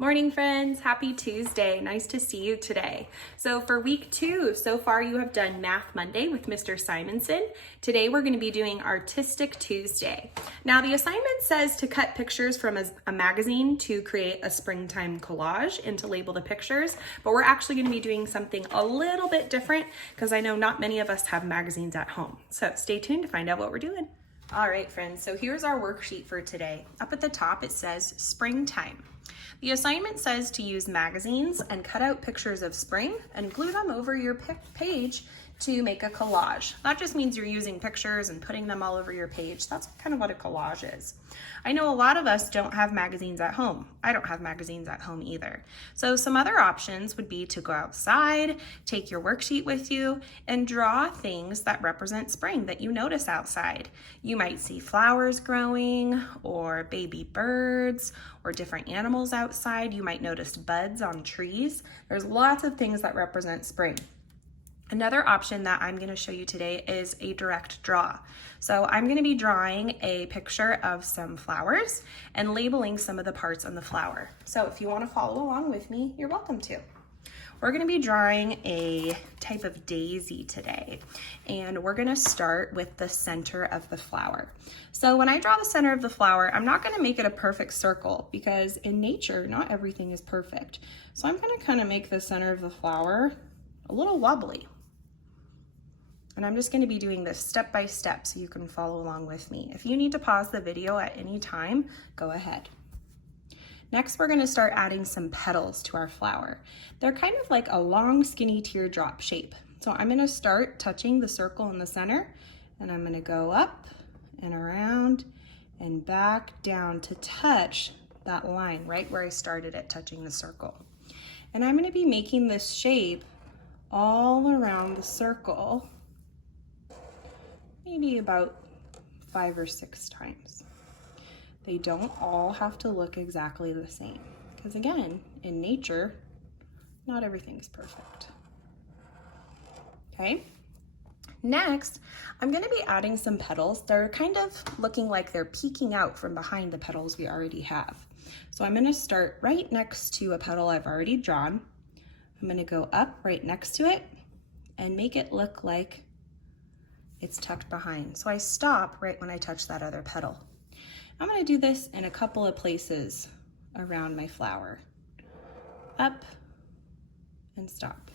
Morning friends, happy Tuesday. Nice to see you today. So for week 2, so far you have done Math Monday with Mr. Simonson. Today we're going to be doing Artistic Tuesday. Now the assignment says to cut pictures from a magazine to create a springtime collage and to label the pictures, but we're actually going to be doing something a little bit different because I know not many of us have magazines at home. So stay tuned to find out what we're doing. All right friends, so here's our worksheet for today. Up at the top it says springtime. The assignment says to use magazines and cut out pictures of spring and glue them over your page to make a collage. That just means you're using pictures and putting them all over your page. That's kind of what a collage is. I know a lot of us don't have magazines at home. I don't have magazines at home either. So some other options would be to go outside, take your worksheet with you, and draw things that represent spring that you notice outside. You might see flowers growing, or baby birds, or different animals outside. You might notice buds on trees. There's lots of things that represent spring. Another option that I'm going to show you today is a direct draw. So I'm going to be drawing a picture of some flowers and labeling some of the parts on the flower. So if you want to follow along with me, you're welcome to. We're going to be drawing a type of daisy today, and we're going to start with the center of the flower. So when I draw the center of the flower, I'm not going to make it a perfect circle because in nature, not everything is perfect. So I'm going to kind of make the center of the flower a little wobbly. And I'm just going to be doing this step by step so you can follow along with me. If you need to pause the video at any time, go ahead. Next, we're going to start adding some petals to our flower. They're kind of like a long, skinny teardrop shape. So I'm going to start touching the circle in the center, and I'm going to go up and around and back down to touch that line right where I started it, touching the circle. And I'm going to be making this shape all around the circle, maybe about 5 or 6 times. They don't all have to look exactly the same because again, in nature, not everything is perfect. Okay, next, I'm going to be adding some petals. They're kind of looking like they're peeking out from behind the petals we already have. So I'm going to start right next to a petal I've already drawn. I'm going to go up right next to it and make it look like it's tucked behind. So I stop right when I touch that other petal. I'm going to do this in a couple of places around my flower. Up and stop.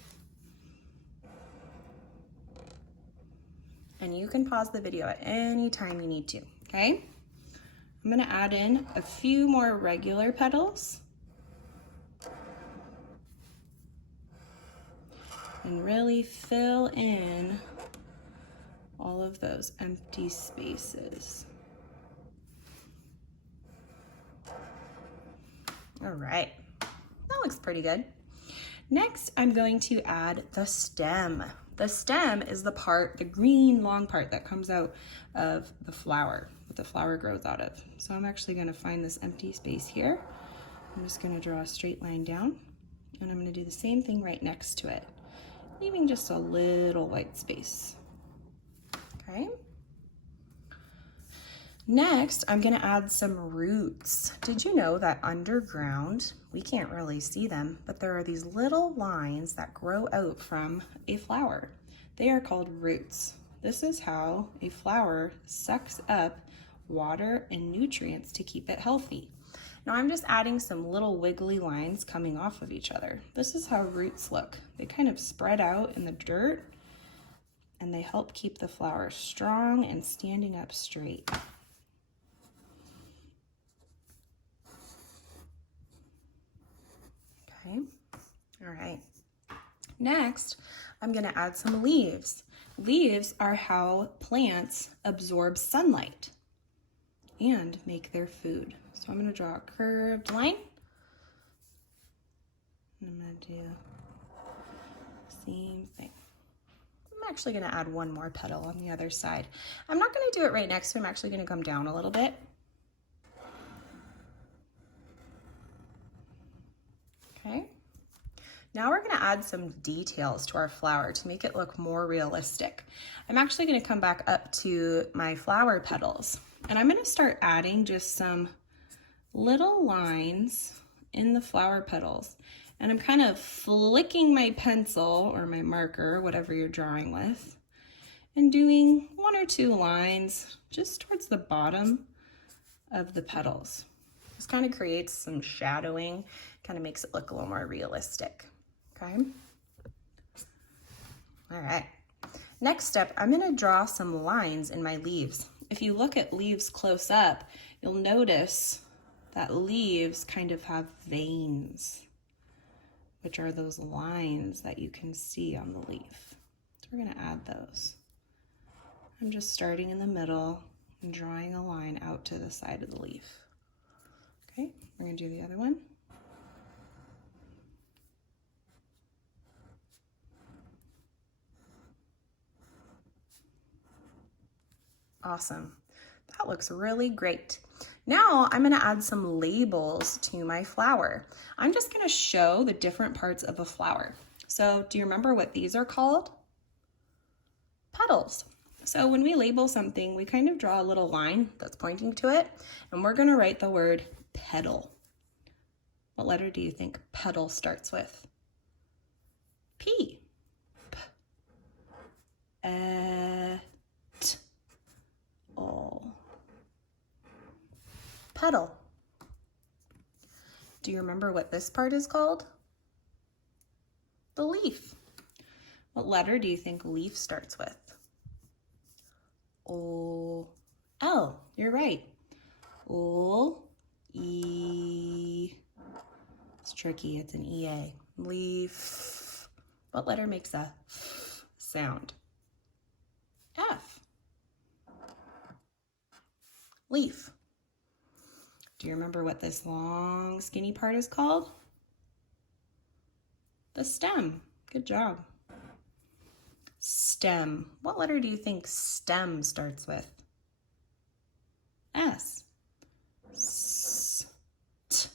And you can pause the video at any time you need to, okay? I'm going to add in a few more regular petals and really fill in all of those empty spaces. All right, that looks pretty good. Next, I'm going to add the stem. The stem is the part, the green long part that comes out of the flower, that the flower grows out of. So I'm actually going to find this empty space here. I'm just going to draw a straight line down, and I'm going to do the same thing right next to it, leaving just a little white space. Okay. Next, I'm going to add some roots. Did you know that underground, we can't really see them, but there are these little lines that grow out from a flower. They are called roots. This is how a flower sucks up water and nutrients to keep it healthy. Now I'm just adding some little wiggly lines coming off of each other. This is how roots look. They kind of spread out in the dirt, and they help keep the flower strong and standing up straight. Okay, all right. Next, I'm going to add some leaves. Leaves are how plants absorb sunlight and make their food. So I'm going to draw a curved line. And I'm going to do the same thing. I'm actually going to add one more petal on the other side. I'm not going to do it right next to it. I'm actually going to come down a little bit. Okay. Now we're going to add some details to our flower to make it look more realistic. I'm actually going to come back up to my flower petals, and I'm going to start adding just some little lines in the flower petals. And I'm kind of flicking my pencil or my marker, whatever you're drawing with, and doing 1 or 2 lines just towards the bottom of the petals. This kind of creates some shadowing, kind of makes it look a little more realistic, okay? All right, next step, I'm gonna draw some lines in my leaves. If you look at leaves close up, you'll notice that leaves kind of have veins, which are those lines that you can see on the leaf. So we're gonna add those. I'm just starting in the middle and drawing a line out to the side of the leaf. Okay, we're gonna do the other one. Awesome, that looks really great. Now I'm gonna add some labels to my flower. I'm just gonna show the different parts of a flower. So do you remember what these are called? Petals. So when we label something, we kind of draw a little line that's pointing to it, and we're gonna write the word petal. What letter do you think petal starts with? P. P. T. O. Petal. Do you remember what this part is called? The leaf. What letter do you think leaf starts with? O. L. You're right. O. E. It's tricky. It's an EA. Leaf. What letter makes a f sound? F. Leaf. Do you remember what this long, skinny part is called? The stem. Good job. Stem. What letter do you think stem starts with? S. S. T.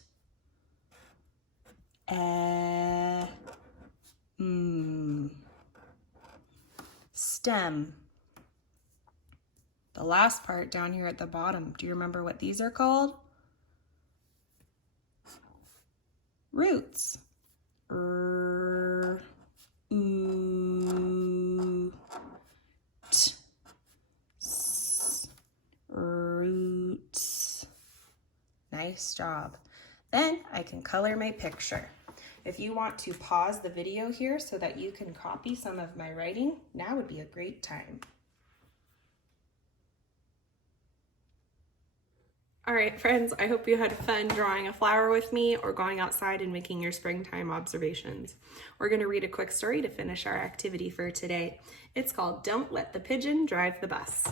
Stem. The last part down here at the bottom, do you remember what these are called? Roots. Roots. Nice job. Then I can color my picture. If you want to pause the video here so that you can copy some of my writing, now would be a great time. All right, friends, I hope you had fun drawing a flower with me or going outside and making your springtime observations. We're going to read a quick story to finish our activity for today. It's called Don't Let the Pigeon Drive the Bus.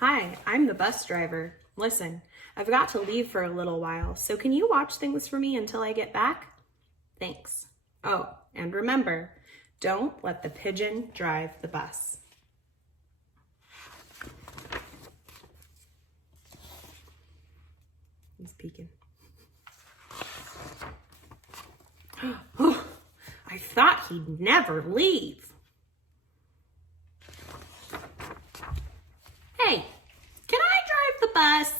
Hi, I'm the bus driver. Listen, I've got to leave for a little while, so can you watch things for me until I get back? Thanks. Oh, and remember, don't let the pigeon drive the bus. He's peeking. Oh, I thought he'd never leave. Hey, can I drive the bus?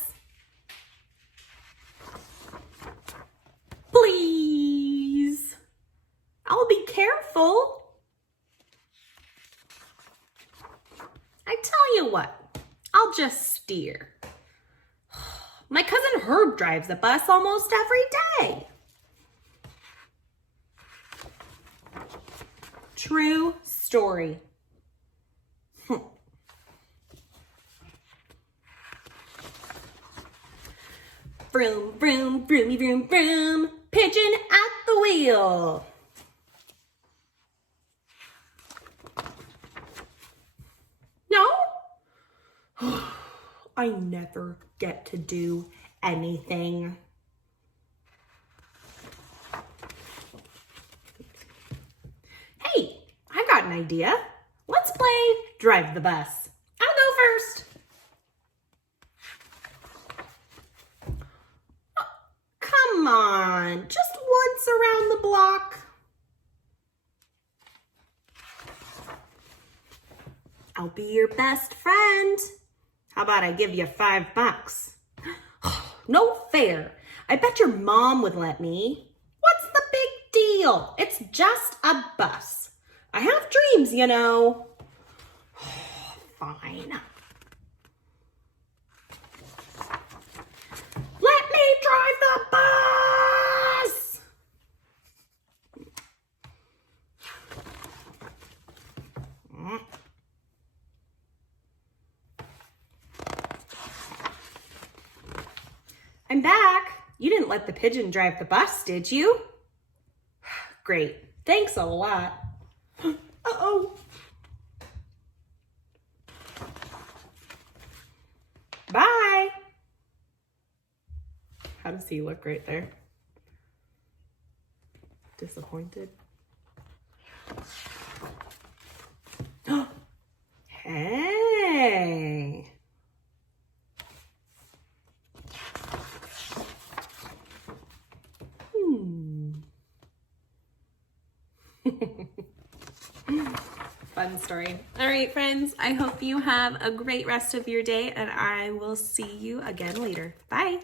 Please. I'll be careful. I tell you what, I'll just steer. My cousin Herb drives the bus almost every day. True story. Vroom, vroom, vroomy, vroom, vroom. Pigeon at the wheel. No? I never get to do anything. Hey, I've got an idea. Let's play Drive the Bus. I'll go first. Come on, just once around the block. I'll be your best friend. How about I give you $5? No fair. I bet your mom would let me. What's the big deal? It's just a bus. I have dreams, you know. Fine. Let me drive the bus! I'm back. You didn't let the pigeon drive the bus, did you? Great. Thanks a lot. Uh-oh. Bye. How does he look right there? Disappointed. Hey. Fun story. All right, friends, I hope you have a great rest of your day, and I will see you again later. Bye.